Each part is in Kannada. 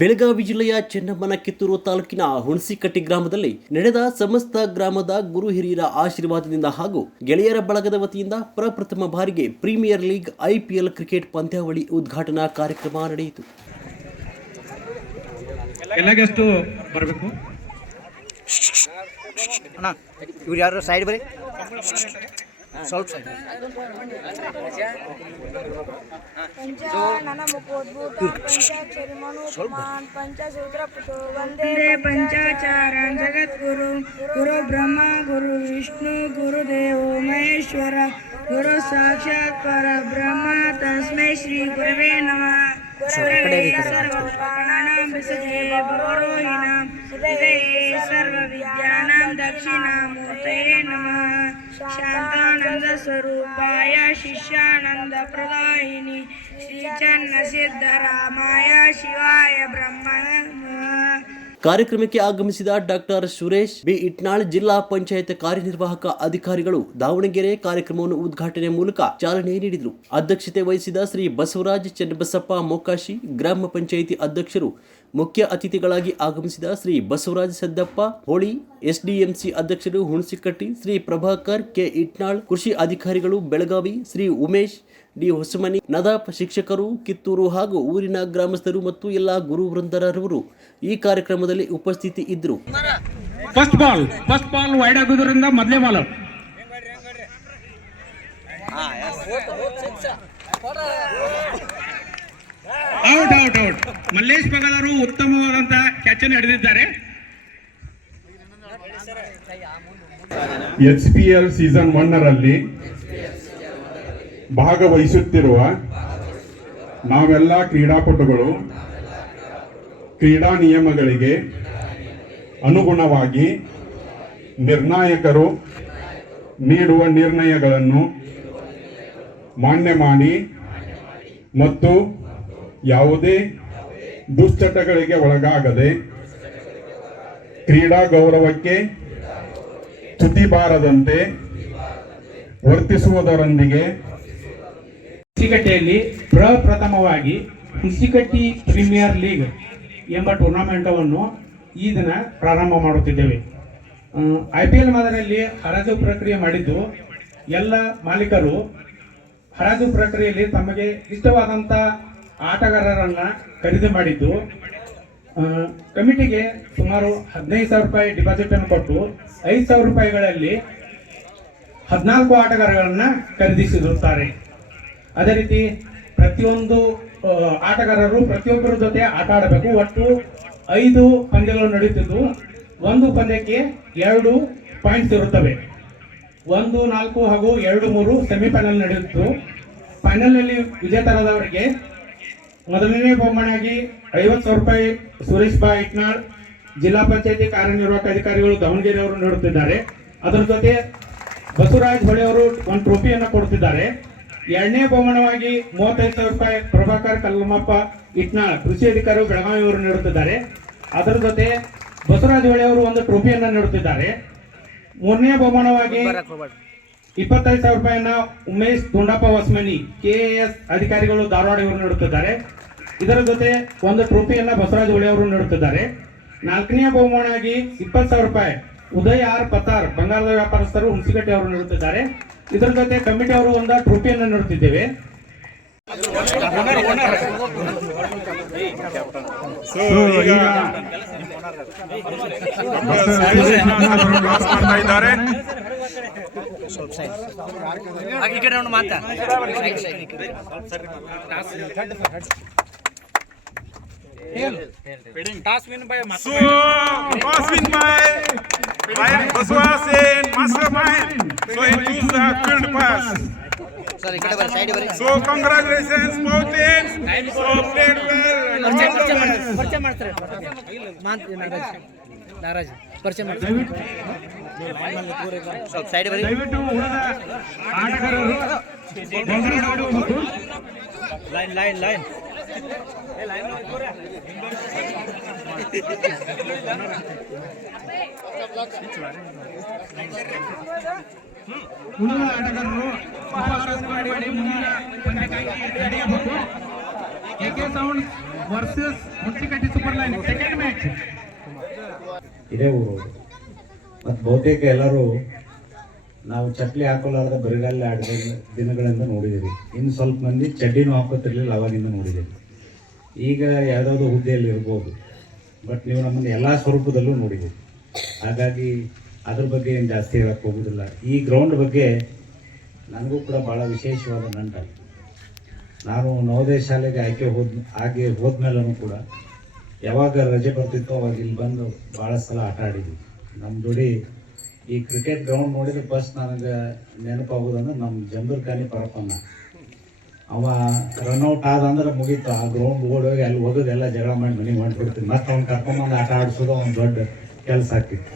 ಬೆಳಗಾವಿ ಜಿಲ್ಲೆಯ ಚೆನ್ನಮ್ಮನ ಕಿತ್ತೂರು ತಾಲೂಕಿನ ಹುಣಸಿಕಟ್ಟಿ ಗ್ರಾಮದಲ್ಲಿ ನಡೆದ ಸಮಸ್ತ ಗ್ರಾಮದ ಗುರು ಹಿರಿಯರ ಆಶೀರ್ವಾದದಿಂದ ಹಾಗೂ ಗೆಳೆಯರ ಬಳಗದ ವತಿಯಿಂದ ಪ್ರಪ್ರಥಮ ಬಾರಿಗೆ ಪ್ರೀಮಿಯರ್ ಲೀಗ್ ಐಪಿಎಲ್ ಕ್ರಿಕೆಟ್ ಪಂದ್ಯಾವಳಿ ಉದ್ಘಾಟನಾ ಕಾರ್ಯಕ್ರಮ ನಡೆಯಿತು. ಎಲ್ಲಗೆಷ್ಟು ಬರಬೇಕು? ಅಣ್ಣ ಇವ್ರು ಯಾರು ಸೈಡ್ साउथ साइड वंदे पंचाचारान् जगत गुरु गुरु ब्रह्मा गुरु विष्णु गुरु देवो महेश्वर गुरु साक्षात पर परब्रह्म तस्मै श्री गुरवे नमः सर्वे गुरवे सर्वप्राणानां विसदे गुरोहिणां हृदये ಶಿಷ್ಯಾನಂದ ಪ್ರದಾಯಿನಿ ಶ್ರೀಚನ್ನ ಸಿದ್ಧರಾಮಾಯ ಶಿವಾಯ ಬ್ರಹ್ಮ ನಮಃ ಕಾರ್ಯಕ್ರಮಕ್ಕೆ ಆಗಮಿಸಿದ ಡಾಕ್ಟರ್ ಸುರೇಶ್, ಬಿ ಇಟ್ನಾಳ್ ಜಿಲ್ಲಾ ಪಂಚಾಯತ್ ಕಾರ್ಯನಿರ್ವಾಹಕ ಅಧಿಕಾರಿಗಳು ದಾವಣಗೆರೆ ಕಾರ್ಯಕ್ರಮವನ್ನು ಉದ್ಘಾಟನೆ ಮೂಲಕ ಚಾಲನೆ ನೀಡಿದರು. ಅಧ್ಯಕ್ಷತೆ ವಹಿಸಿದ ಶ್ರೀ ಬಸವರಾಜ್ ಚನ್ನಬಸಪ್ಪ ಮೊಕಾಶಿ, ಗ್ರಾಮ ಪಂಚಾಯಿತಿ ಅಧ್ಯಕ್ಷರು ಮುಖ್ಯ ಅತಿಥಿಗಳಾಗಿ ಆಗಮಿಸಿದ ಶ್ರೀ ಬಸವರಾಜ ಸದ್ದಪ್ಪ ಹೋಳಿ ಎಸ್ಡಿಎಂಸಿ ಅಧ್ಯಕ್ಷರು ಹುಣಸಿಕಟ್ಟಿ ಶ್ರೀ ಪ್ರಭಾಕರ್ ಕೆ. ಇಟ್ನಾಳ್ ಕೃಷಿ ಅಧಿಕಾರಿಗಳು ಬೆಳಗಾವಿ ಶ್ರೀ ಉಮೇಶ್ ಡಿ. ಹೊಸಮನಿ ನದಾಪ್ ಶಿಕ್ಷಕರು ಕಿತ್ತೂರು ಹಾಗೂ ಊರಿನ ಗ್ರಾಮಸ್ಥರು ಮತ್ತು ಎಲ್ಲ ಗುರು ವೃಂದರವರು ಈ ಕಾರ್ಯಕ್ರಮದಲ್ಲಿ ಉಪಸ್ಥಿತಿ ಇದ್ದರು. First ball first ball wide ಆಗೋದ್ರಿಂದ ಮೊದಲೇ ball out out out. Mallesh ಪಗಲರು ಉತ್ತಮವಾದಂತಹ ಕ್ಯಾಚ್ ಅನ್ನು ಹಿಡಿದಿದ್ದಾರೆ. ಎಚ್ ಪಿ ಎಲ್ ಸೀಸನ್ ಒನ್ನರಲ್ಲಿ ಭಾಗವಹಿಸುತ್ತಿರುವ ನಾವೆಲ್ಲ ಕ್ರೀಡಾಪಟುಗಳು ಕ್ರೀಡಾ ನಿಯಮಗಳಿಗೆ ಅನುಗುಣವಾಗಿ ನಿರ್ಣಾಯಕರು ನೀಡುವ ನಿರ್ಣಯಗಳನ್ನು ಮಾನ್ಯ ಮಾಡಿ ಮತ್ತು ಯಾವುದೇ ದುಶ್ಚಟಗಳಿಗೆ ಒಳಗಾಗದೆ ಕ್ರೀಡಾ ಗೌರವಕ್ಕೆ ಚ್ಯುತಿ ಬಾರದಂತೆ ವರ್ತಿಸುವುದರೊಂದಿಗೆ ಹುಸಿಕಟ್ಟೆಯಲ್ಲಿ ಪ್ರಪ್ರಥಮವಾಗಿ ಹುಸಿಕಟ್ಟಿ ಪ್ರೀಮಿಯರ್ ಲೀಗ್ ಎಂಬ ಟೂರ್ನಮೆಂಟವನ್ನು ಈ ದಿನ ಪ್ರಾರಂಭ ಮಾಡುತ್ತಿದ್ದೇವೆ. ಐ ಪಿ ಎಲ್ ಮಾದರಿಯಲ್ಲಿ ಹರಾಜು ಪ್ರಕ್ರಿಯೆ ಮಾಡಿದ್ದು ಎಲ್ಲ ಮಾಲೀಕರು ಹರಾಜು ಪ್ರಕ್ರಿಯೆಯಲ್ಲಿ ತಮಗೆ ಇಷ್ಟವಾದಂಥ ಆಟಗಾರರನ್ನ ಖರೀದಿ ಮಾಡಿದ್ದು ಕಮಿಟಿಗೆ ಸುಮಾರು ಹದಿನೈದು ಸಾವಿರ ರೂಪಾಯಿ ಡಿಪಾಸಿಟ್ ಅನ್ನು ಕೊಟ್ಟು ಐದು ಸಾವಿರ ರೂಪಾಯಿಗಳಲ್ಲಿ ಹದಿನಾಲ್ಕು ಆಟಗಾರರನ್ನ ಖರೀದಿಸಿರುತ್ತಾರೆ. ಅದೇ ರೀತಿ ಪ್ರತಿಯೊಂದು ಆಟಗಾರರು ಪ್ರತಿಯೊಬ್ಬರ ಜೊತೆ ಆಟ ಆಡಬೇಕು. ಒಟ್ಟು ಐದು ಪಂದ್ಯಗಳು ನಡೆಯುತ್ತಿದ್ದು, ಒಂದು ಪಂದ್ಯಕ್ಕೆ ಎರಡು ಪಾಯಿಂಟ್ಸ್ ಇರುತ್ತವೆ. ಒಂದು, ನಾಲ್ಕು ಹಾಗೂ ಎರಡು, ಮೂರು ಸೆಮಿಫೈನಲ್ ನಡೆಯಿತು ಫೈನಲ್ನಲ್ಲಿ ವಿಜೇತರಾದವರಿಗೆ ಮೊದಲನೇ ಬಹುಮಾನಾಗಿ ಐವತ್ತು ಸಾವಿರ ರೂಪಾಯಿ ಸುರೇಶ್ ಬಾ ಇಟ್ನಾಳ್ ಜಿಲ್ಲಾ ಪಂಚಾಯತಿ ಕಾರ್ಯನಿರ್ವಾಹಕ ಅಧಿಕಾರಿಗಳು ದಾವಣಗೆರೆ ಅವರು ನೀಡುತ್ತಿದ್ದಾರೆ. ಅದರ ಜೊತೆ ಬಸವರಾಜ್ ಹೊಳೆ ಅವರು ಒಂದು ಟ್ರೋಫಿಯನ್ನು ಕೊಡುತ್ತಿದ್ದಾರೆ. ಎರಡನೇ ಬಹುಮಾನವಾಗಿ ಮೂವತ್ತೈದು ಸಾವಿರ ರೂಪಾಯಿ ಪ್ರಭಾಕರ್ ಕಲ್ಲಮ್ಮಪ್ಪ ಇಟ್ನಾಳ್ ಕೃಷಿ ಅಧಿಕಾರಿ ಬೆಳಗಾವಿ ಅವರು ನೀಡುತ್ತಿದ್ದಾರೆ. ಅದರ ಜೊತೆ ಬಸವರಾಜ್ ಹೊಳೆ ಅವರು ಒಂದು ಟ್ರೋಫಿಯನ್ನು ನೀಡುತ್ತಿದ್ದಾರೆ. ಮೂರನೇ ಬಹುಮಾನವಾಗಿ ಇಪ್ಪತ್ತೈದು ಸಾವಿರ ರೂಪಾಯಿಯನ್ನ ಉಮೇಶ್ ದುಂಡಪ್ಪ ಹೊಸಮನಿ ಕೆಎಎಸ್ ಅಧಿಕಾರಿಗಳು ಧಾರವಾಡ ಇವರು ನೀಡುತ್ತಿದ್ದಾರೆ ಇದರ ಜೊತೆ ಒಂದು ಟ್ರೋಫಿಯನ್ನ ಬಸವರಾಜ್ ಹೊಳಿ ಅವರು ನೀಡುತ್ತಿದ್ದಾರೆ ನಾಲ್ಕನೇ ಬಹುಮಾನವಾಗಿ ಇಪ್ಪತ್ತು ಸಾವಿರ ರೂಪಾಯಿ ಉದಯ್ ಆರ್ ಪತಾರ್ ಬಂಗಾರದ ವ್ಯಾಪಾರಸ್ಥರು ಹುಣಸಿಗಟ್ಟೆ ಅವರು ನೀಡುತ್ತಿದ್ದಾರೆ ಇದರ ಜೊತೆ ಕಮಿಟಿ ಅವರು ಒಂದು ಟ್ರೋಫಿಯನ್ನು ನೀಡುತ್ತಿದ್ದೇವೆ ಆಗ ಇನ್ನೊಂದು ಇನ್ನೊಂದು ಹೇ ಇದ್ದಾರೆ ಹಾಗೆ ಕಡೆ ಒಂದು ಮಾತು toss third first fielding toss win field pass sir ಈ ಕಡೆ ಬರ್ರಿ ಸೈಡ್ ಬರ್ರಿ So congratulations, both teams. So played well. and all the best. ಪರಿಚಯ ಮಾಡ್ತಾರೆ ಮಾತ್ ನಾಗರಾಜ್ ನಾಗರಾಜ್ ಪರಿಚಯ ಮಾಡ್ತಾರೆ ಸ್ವಲ್ಪ ಸೈಡ್ ಬರ್ರಿ ದಯವಿಟ್ಟು ಉಳಿದ ಆಟಗಾರರು ಗೊಂದಲಗೊಳ್ಳುವುದು ಲೈನ್ ಲೈನ್ ಲೈನ್ ಉಳಿದ ಆಟಗಾರರು ಉಪಹಾರ ಮಾಡಿ ಮುಂದಿನ ನಡೆಯಬೇಕು K K sound versus Munsikatti super line second match ಇದೇ ಊರು. ಮತ್ತು ಬಹುತೇಕ ಎಲ್ಲರೂ ನಾವು ಚಪ್ಪಲಿ ಹಾಕೊಳ್ಳಾರ್ದ ಬರಿಗಾಲಿ ಆಡಿದ ದಿನಗಳಿಂದ ನೋಡಿದ್ದೀವಿ ಇನ್ನು ಸ್ವಲ್ಪ ಮಂದಿ ಚಡ್ಡಿನೂ ಹಾಕೋತಿರ್ಲಿಲ್ಲ, ಅವಾಗಿಂದ ನೋಡಿದ್ದೀವಿ ಈಗ ಯಾವುದಾದ್ರು ಹುದ್ದೆಯಲ್ಲಿ ಇರ್ಬೋದು. ಬಟ್ ನೀವು ನಮ್ಮನ್ನು ಎಲ್ಲ ಸ್ವರೂಪದಲ್ಲೂ ನೋಡಿದ್ದೀವಿ ಹಾಗಾಗಿ ಅದ್ರ ಬಗ್ಗೆ ಏನು ಜಾಸ್ತಿ ಹೇಳಕ್ಕೆ ಹೋಗೋದಿಲ್ಲ. ಈ ಗ್ರೌಂಡ್ ಬಗ್ಗೆ ನನಗೂ ಕೂಡ ಭಾಳ ವಿಶೇಷವಾದ ನಂಟ ನಾನು ನವೋದಯ ಶಾಲೆಗೆ ಆಯ್ಕೆ ಹೋದ್ ಹಾಗೆ ಹೋದ್ಮೇಲೂ ಕೂಡ ಯಾವಾಗ ರಜೆ ಬರ್ತಿತ್ತೋ ಅವಾಗ ಇಲ್ಲಿ ಬಂದು ಭಾಳ ಸಲ ಆಟ ಆಡಿದ್ವಿ. ನಮ್ಮ ಜೋಡಿ ಈ ಕ್ರಿಕೆಟ್ ಗ್ರೌಂಡ್ ನೋಡಿದ್ರೆ ಫಸ್ಟ್ ನನಗೆ ನೆನಪಾಗೋದಂದ್ರೆ ನಮ್ಮ ಜಂಬೂರ್ ಖಾನಿ ಪರಪ್ಪನ್ನ ಅವ ರನ್ಔಟ್ ಆದ ಅಂದ್ರೆ ಮುಗೀತು. ಆ ಗ್ರೌಂಡ್ ಓಡೋಗಿ ಅಲ್ಲಿ ಹೋಗೋದು ಎಲ್ಲ ಜಗಳ ಮಾಡಿ ಮನೆಗೆ ಮಾಡಿಬಿಡ್ತೀನಿ ಮತ್ತೆ ಅವ್ನು ಕರ್ಕೊಂಬಂದು ಆಟ ಆಡಿಸೋದು ಒಂದು ದೊಡ್ಡ ಕೆಲಸ ಆಗ್ತಿತ್ತು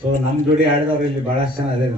ಸೊ ನಮ್ಮ ಜೋಡಿ ಆಡಿದವ್ರು ಇಲ್ಲಿ ಭಾಳಷ್ಟು ಜನ ಅದೇ.